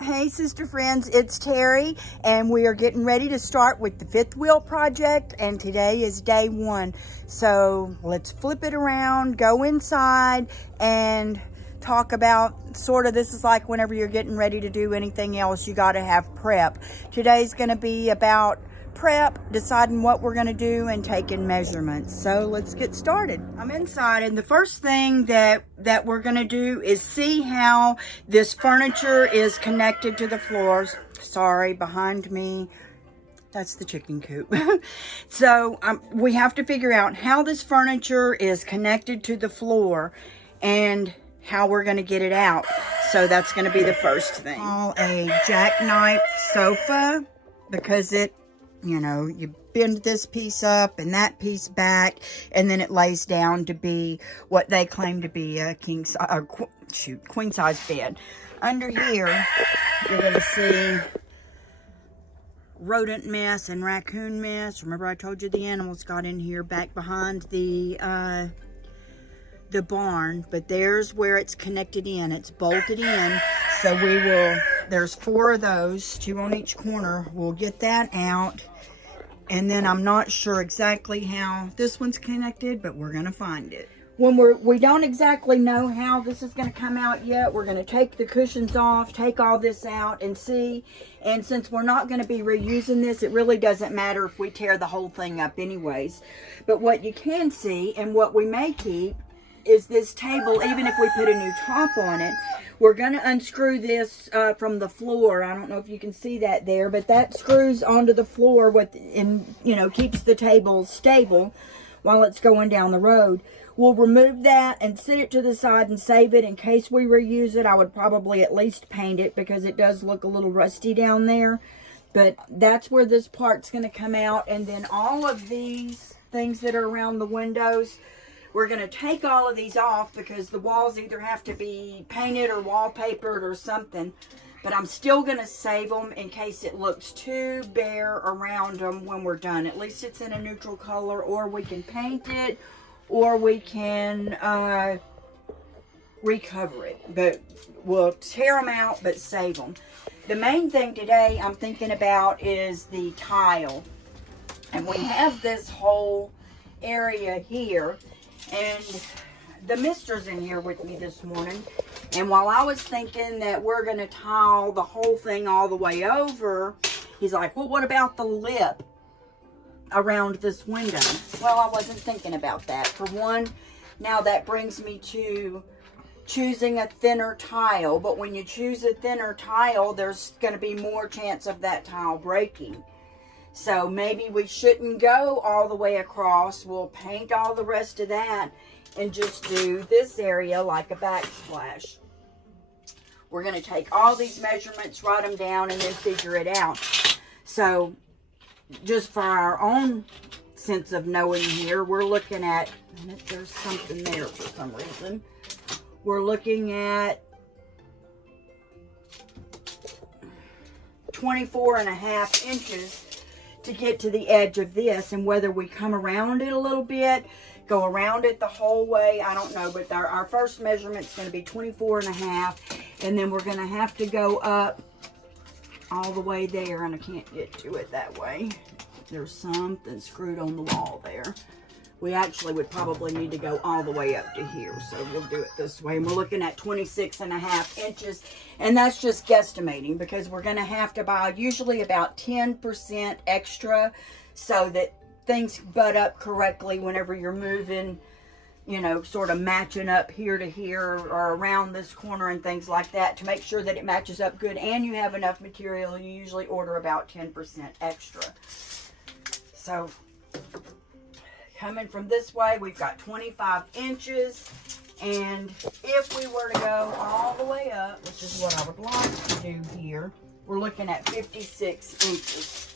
Hey sister friends, it's Terry and we are getting ready to start with the fifth wheel project, and today is day one. So let's flip it around, go inside and talk about this is like whenever you're getting ready to do anything else, you got to have prep. Today's going to be about prep, deciding what we're going to do and taking measurements. So let's get started. I'm inside, and the first thing that we're going to do is see how this furniture is connected to the floors. Sorry, behind me, that's the chicken coop. So we have to figure out how this furniture is connected to the floor and how we're going to get it out. So that's going to be the first thing. Call a jackknife sofa because you bend this piece up and that piece back, and then it lays down to be what they claim to be a queen size bed. Under here, you're going to see rodent mess and raccoon mess. Remember I told you the animals got in here back behind the barn, but there's where it's connected in. It's bolted in. So there's 4 of those, 2 on each corner. We'll get that out. And then I'm not sure exactly how this one's connected, but we're going to find it. When we don't exactly know how this is going to come out yet, we're going to take the cushions off, take all this out and see. And since we're not going to be reusing this, it really doesn't matter if we tear the whole thing up anyways. But what you can see, and what we may keep, is this table. Even if we put a new top on it, we're going to unscrew this from the floor. I don't know if you can see that there, but that screws onto the floor keeps the table stable while it's going down the road. We'll remove that and set it to the side and save it in case we reuse it. I would probably at least paint it because it does look a little rusty down there. But that's where this part's going to come out. And then all of these things that are around the windows, we're going to take all of these off because the walls either have to be painted or wallpapered or something. But I'm still going to save them in case it looks too bare around them when we're done. At least it's in a neutral color, or we can paint it, or we can recover it. But we'll tear them out but save them. The main thing today I'm thinking about is the tile. And we have this whole area here. And the mister's in here with me this morning. And while I was thinking that we're going to tile the whole thing all the way over, he's like, well, what about the lip around this window? Well, I wasn't thinking about that. For one, now that brings me to choosing a thinner tile. But when you choose a thinner tile, there's going to be more chance of that tile breaking. So maybe we shouldn't go all the way across. We'll paint all the rest of that and just do this area like a backsplash. We're going to take all these measurements, write them down, and then figure it out. So just for our own sense of knowing here, we're looking at, there's something there for some reason. We're looking at 24.5 inches to get to the edge of this. And whether we come around it a little bit, go around it the whole way, I don't know. But our first measurement's going to be 24.5, and then we're going to have to go up all the way there, and I can't get to it that way. There's something screwed on the wall there. We actually would probably need to go all the way up to here, so we'll do it this way. And we're looking at 26.5 inches, and that's just guesstimating because we're going to have to buy usually about 10% extra so that things butt up correctly whenever you're moving, sort of matching up here to here or around this corner and things like that, to make sure that it matches up good and you have enough material. You usually order about 10% extra. So coming from this way, we've got 25 inches, and if we were to go all the way up, which is what I would like to do here, we're looking at 56 inches.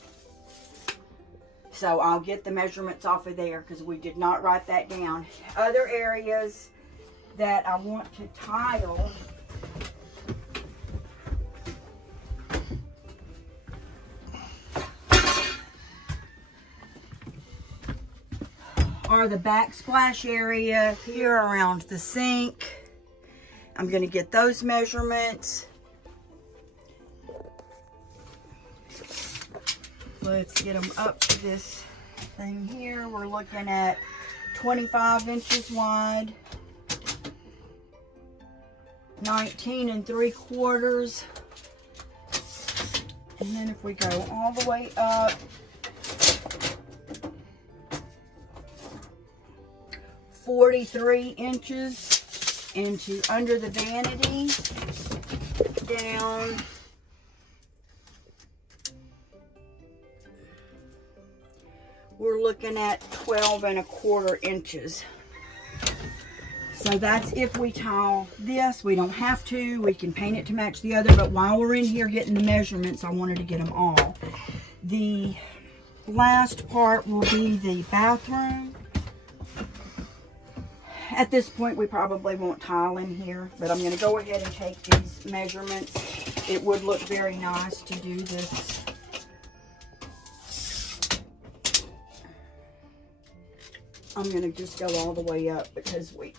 So I'll get the measurements off of there because we did not write that down. Other areas that I want to tile, are the backsplash area here around the sink. I'm going to get those measurements. Let's get them up to this thing here. We're looking at 25 inches wide, 19 3/4. And then if we go all the way up, 43 inches into under the vanity, down we're looking at 12 1/4 inches. So that's if we tile this. We don't have to. We can paint it to match the other, but while we're in here getting the measurements, I wanted to get them all. The last part will be the bathroom. At this point, we probably won't tile in here, but I'm going to go ahead and take these measurements. It would look very nice to do this. I'm going to just go all the way up because we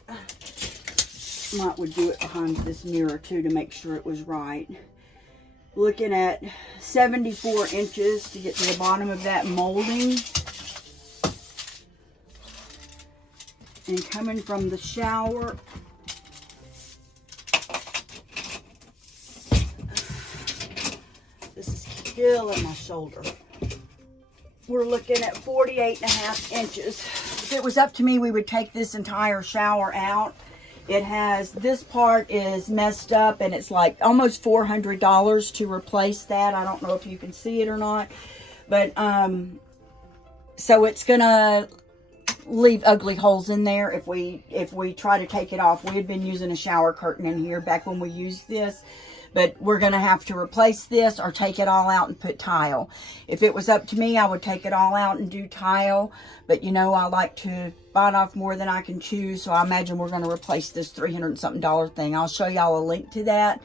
would do it behind this mirror too to make sure it was right. Looking at 74 inches to get to the bottom of that molding. And coming from the shower, this is killing my shoulder. We're looking at 48 1/2 inches. If it was up to me, we would take this entire shower out. It has, this part is messed up and it's like almost $400 to replace that. I don't know if you can see it or not, but so it's gonna leave ugly holes in there if we try to take it off. We had been using a shower curtain in here back when we used this, but we're gonna have to replace this or take it all out and put tile. If it was up to me, I would take it all out and do tile, but you know, I like to bite off more than I can chew, so I imagine we're gonna replace this $300 something thing. I'll show y'all a link to that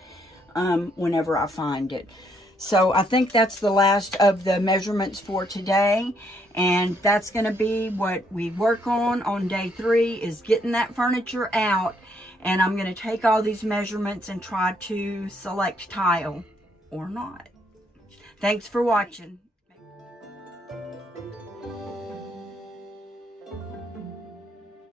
whenever I find it. So I think that's the last of the measurements for today. And that's going to be what we work on day 3, is getting that furniture out. And I'm going to take all these measurements and try to select tile or not. Thanks for watching.